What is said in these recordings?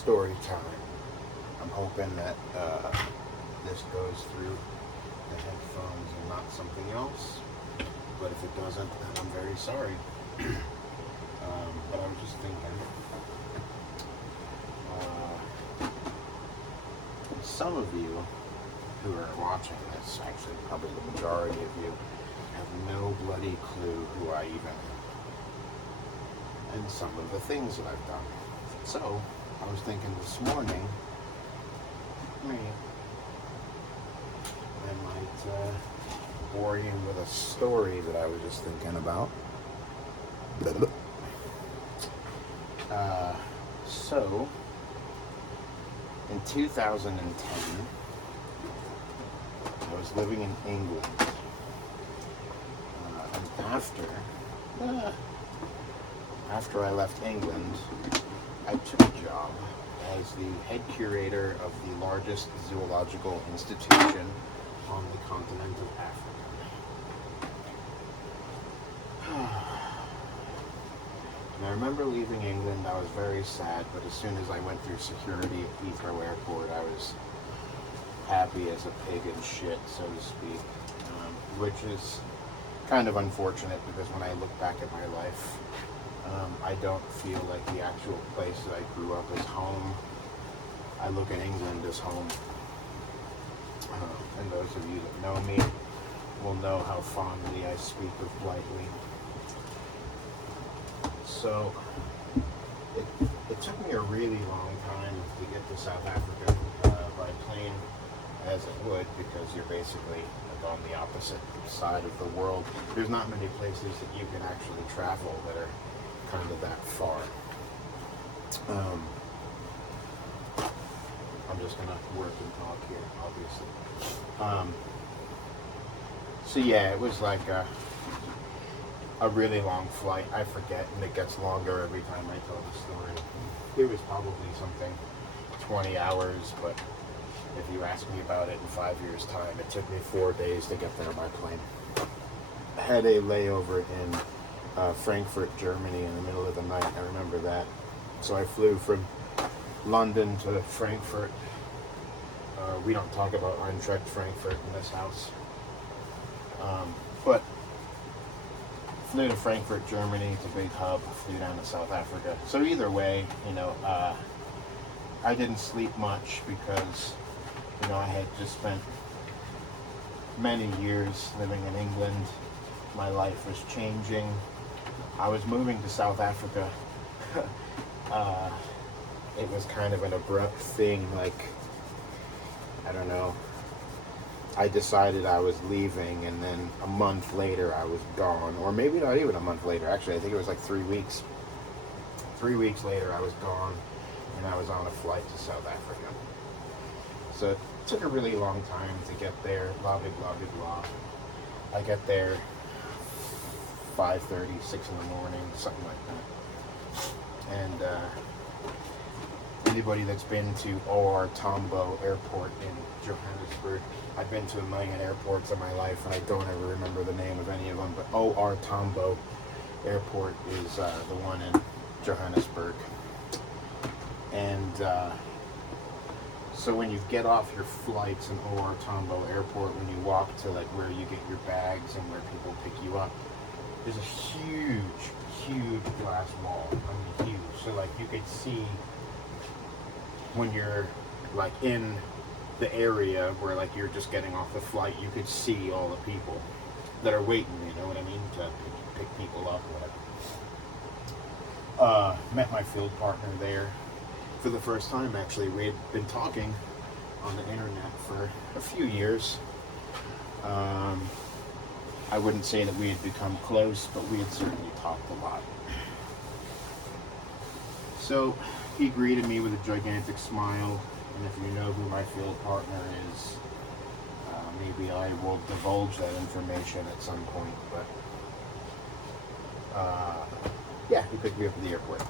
story time. I'm hoping that this goes through the headphones and not something else. But if it doesn't, then I'm very sorry. But I was just thinking, some of you who are watching this, actually probably the majority of you, have no bloody clue who I even am. And some of the things that I've done. So, I was thinking this morning, I might bore you with a story that I was just thinking about. So, in 2010, I was living in England. And after I left England, I took a job as the head curator of the largest zoological institution on the continent of Africa. And I remember leaving England, I was very sad, but as soon as I went through security at Heathrow Airport, I was happy as a pig in shit, so to speak, which is kind of unfortunate because when I look back at my life, I don't feel like the actual place that I grew up is home. I look at England as home. And those of you that know me will know how fondly I speak of Blighty. So, it took me a really long time to get to South Africa by plane, as it would, because you're basically on the opposite side of the world. There's not many places that you can actually travel that are kind of that far. I'm just gonna work and talk here, obviously. So yeah, it was like a really long flight. I forget, and it gets longer every time I tell the story. It was probably something 20 hours, but if you ask me about it in 5 years' time, it took me 4 days to get there by plane. I had a layover in Frankfurt, Germany in the middle of the night. I remember that. So I flew from London to Frankfurt. We don't talk about Eintracht Frankfurt in this house. But flew to Frankfurt, Germany. It's a big hub. Flew down to South Africa. So either way, I didn't sleep much because I had just spent many years living in England. My life was changing. I was moving to South Africa. It was kind of an abrupt thing, like, I don't know. I decided I was leaving, and then a month later I was gone. Or maybe not even a month later. Actually, I think it was like 3 weeks. 3 weeks later I was gone, and I was on a flight to South Africa. So it took a really long time to get there, blah, blah, blah, blah, blah. I get there 5:30, 6 in the morning, something like that. And anybody that's been to OR Tambo Airport in Johannesburg, I've been to a million airports in my life, and I don't ever remember the name of any of them, but OR Tambo Airport is the one in Johannesburg. And so when you get off your flights in OR Tambo Airport, when you walk to like where you get your bags and where people pick you up, there's a huge glass wall. I mean, huge. So like you could see when you're like in the area where like you're just getting off the flight, you could see all the people that are waiting, you know what I mean, to pick people up or whatever. Met my field partner there for the first time, actually. We had been talking on the internet for a few years. I wouldn't say that we had become close, but we had certainly talked a lot. So he greeted me with a gigantic smile, and if you know who my field partner is, maybe I will divulge that information at some point, but yeah, he picked me up at the airport.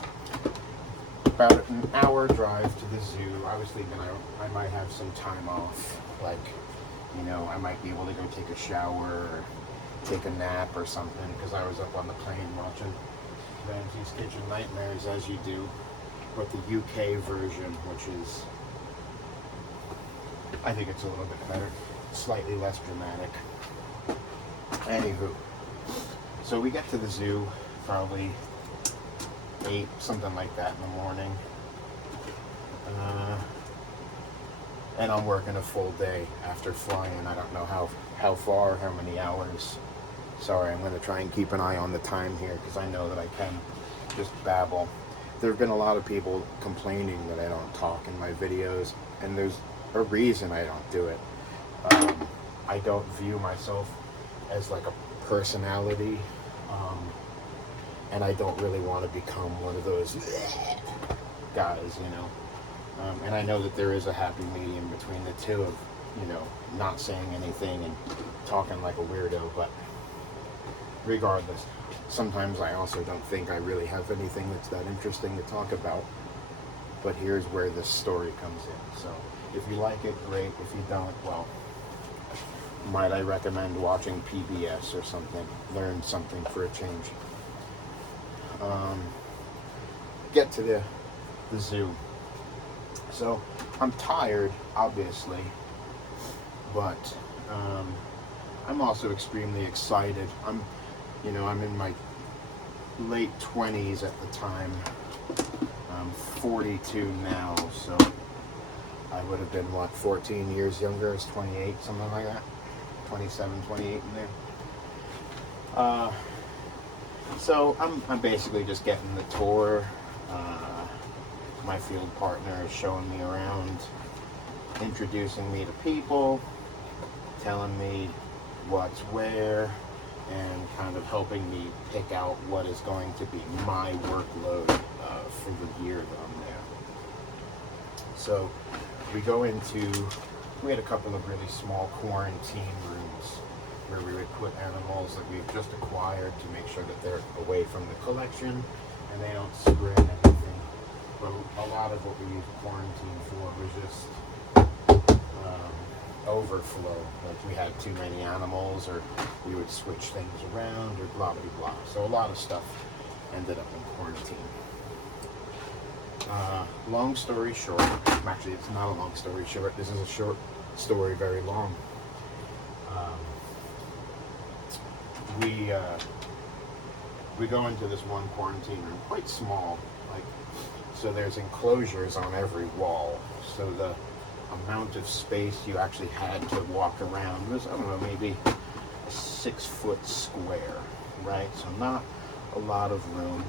About an hour drive to the zoo. I was thinking I might have some time off, like, I might be able to go take a shower or take a nap or something, because I was up on the plane watching Ramsay's Kitchen Nightmares, as you do. but the UK version, which is, I think it's a little bit better, slightly less dramatic. Anywho, so we get to the zoo probably 8, something like that in the morning. And I'm working a full day after flying. I don't know how far, how many hours. Sorry, I'm going to try and keep an eye on the time here because I know that I can just babble. There have been a lot of people complaining that I don't talk in my videos, and there's a reason I don't do it. I don't view myself as like a personality, and I don't really want to become one of those guys, you know. And I know that there is a happy medium between the two of, you know, not saying anything and talking like a weirdo, but regardless, sometimes I also don't think I really have anything that's that interesting to talk about. But here's where this story comes in. So if you like it, great. If you don't, well, might I recommend watching PBS or something? Learn something for a change. Get to the zoo. So I'm tired, obviously, but I'm also extremely excited. I'm in my late 20s at the time. I'm 42 now, so I would have been, 14 years younger. It's 28, something like that. 27, 28 in there. So I'm basically just getting the tour. My field partner is showing me around, introducing me to people, telling me what's where, and kind of helping me pick out what is going to be my workload for the year that I'm there. So we had a couple of really small quarantine rooms where we would put animals that we've just acquired to make sure that they're away from the collection and they don't spread anything. But a lot of what we used quarantine for was just overflow. Like we had too many animals, or we would switch things around, or blah blah blah. So a lot of stuff ended up in quarantine. Long story short, actually it's not a long story short. This is a short story, very long. We go into this one quarantine room, quite small, so there's enclosures on every wall. So the amount of space you actually had to walk around was, I don't know, maybe a 6 foot square, right? So not a lot of room.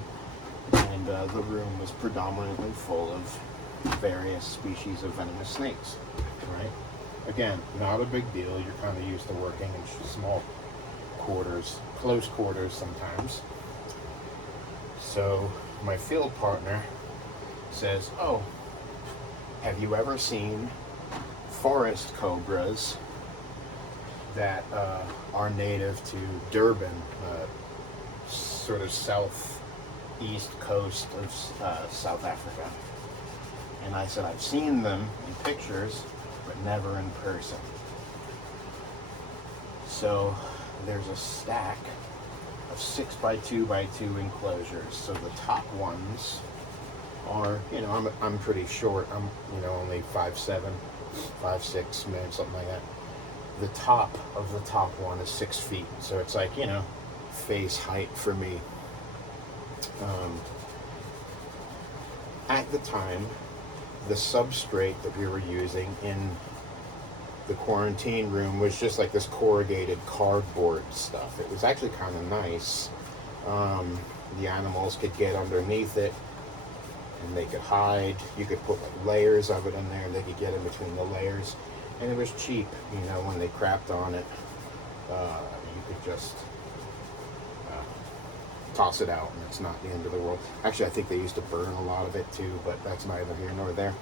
And the room was predominantly full of various species of venomous snakes, right? Again, not a big deal. You're kind of used to working in small quarters, close quarters sometimes. So my field partner says, "Oh, have you ever seen forest cobras that are native to Durban, sort of southeast coast of South Africa?" And I said, "I've seen them in pictures, but never in person." So there's a stack of 6 by 2 by 2 enclosures. So the top ones are, I'm pretty short. I'm, only 5'7", 5'6", maybe something like that. The top of the top one is 6 feet. So it's like, face height for me. At the time, the substrate that we were using in the quarantine room was just like this corrugated cardboard stuff. It was actually kind of nice. The animals could get underneath it and they could hide. You could put like layers of it in there and they could get in between the layers. And it was cheap, when they crapped on it. You could just toss it out and it's not the end of the world. Actually, I think they used to burn a lot of it too, but that's neither here nor there.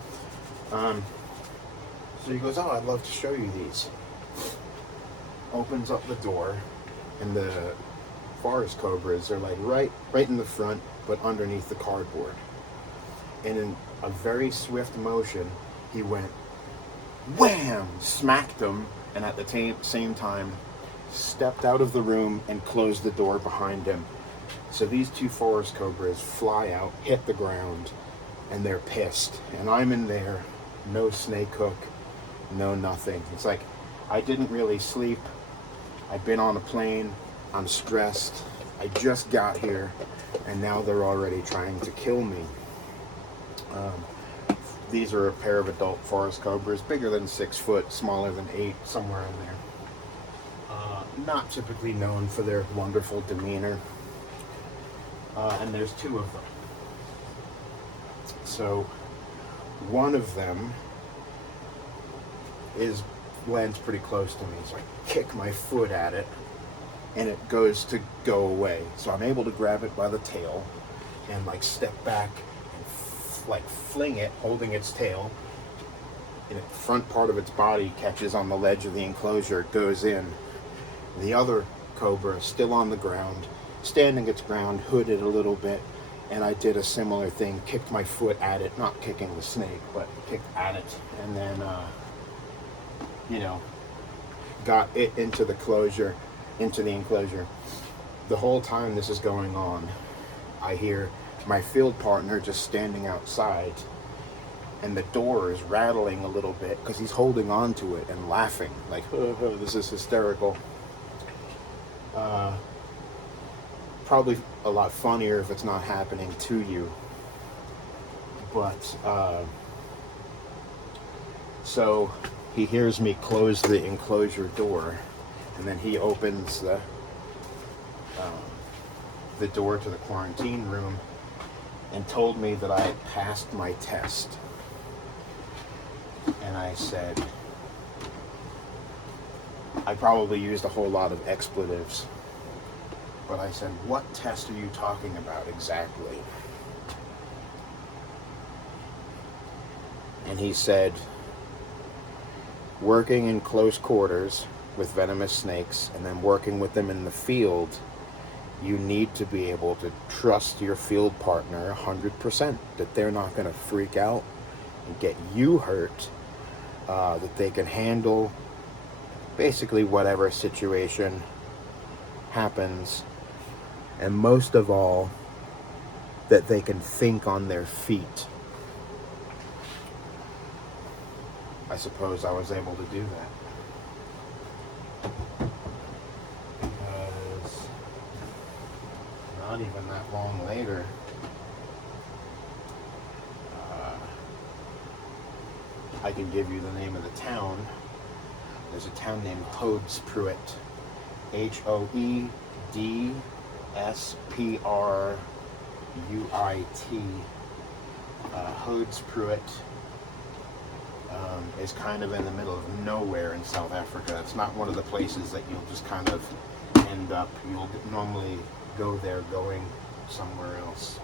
So he goes, "Oh, I'd love to show you these." Opens up the door, and the forest cobras are like right in the front, but underneath the cardboard. And in a very swift motion, he went wham, smacked them, and at the same time stepped out of the room and closed the door behind him. So these 2 forest cobras fly out, hit the ground, and they're pissed. And I'm in there, no snake hook, no nothing. It's like I didn't really sleep. I've been on a plane. I'm stressed. I just got here, and now they're already trying to kill me. These are a pair of adult forest cobras, bigger than 6 foot, smaller than 8, somewhere in there. Not typically known for their wonderful demeanor. And there's 2 of them. So one of them lands pretty close to me, so I kick my foot at it, and it goes to go away. So I'm able to grab it by the tail and like step back and like fling it, holding its tail, and the front part of its body catches on the ledge of the enclosure, goes in. The other cobra is still on the ground, standing its ground, hooded a little bit, and I did a similar thing, kicked my foot at it, not kicking the snake, but kicked at it, and then got it into the enclosure. The whole time this is going on, I hear my field partner just standing outside, and the door is rattling a little bit because he's holding on to it and laughing like, oh, this is hysterical. Probably a lot funnier if it's not happening to you, but so he hears me close the enclosure door, and then he opens the door to the quarantine room and told me that I had passed my test. And I said, I probably used a whole lot of expletives, but I said, what test are you talking about exactly? And he said, working in close quarters with venomous snakes and then working with them in the field, you need to be able to trust your field partner 100%, that they're not going to freak out and get you hurt, that they can handle basically whatever situation happens, and most of all, that they can think on their feet. I suppose I was able to do that. Because not even that long later, I can give you the name of the town. There's a town named Hoedspruit. Hoedspruit. Hoedspruit is kind of in the middle of nowhere in South Africa. It's not one of the places that you'll just kind of end up. You'll normally go there going somewhere else.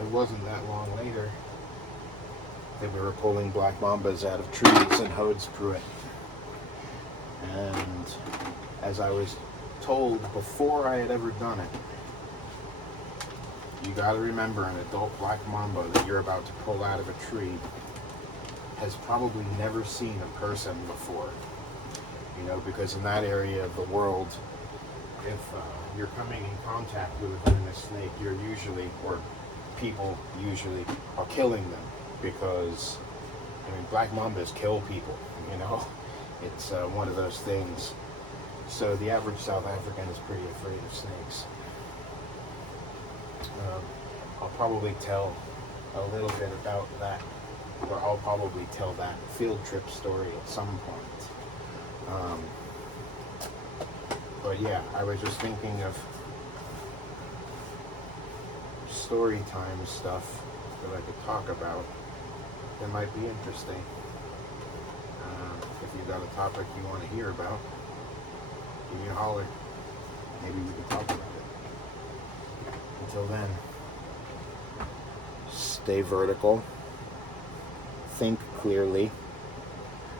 It wasn't that long later that we were pulling black mambas out of trees in Hoedspruit. And as I was told before I had ever done it, you got to remember, an adult black mamba that you're about to pull out of a tree has probably never seen a person before. You know, because in that area of the world, if you're coming in contact with a venomous snake, you're usually, or people usually, are killing them. Because, I mean, black mambas kill people, you know? It's one of those things. So the average South African is pretty afraid of snakes. I'll probably tell a little bit about that, or I'll probably tell that field trip story at some point. But yeah, I was just thinking of story time stuff that I could talk about that might be interesting. If you've got a topic you want to hear about, give me a holler. Maybe we can talk about it. Until then, stay vertical, think clearly,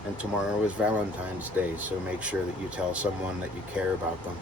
and tomorrow is Valentine's Day, so make sure that you tell someone that you care about them.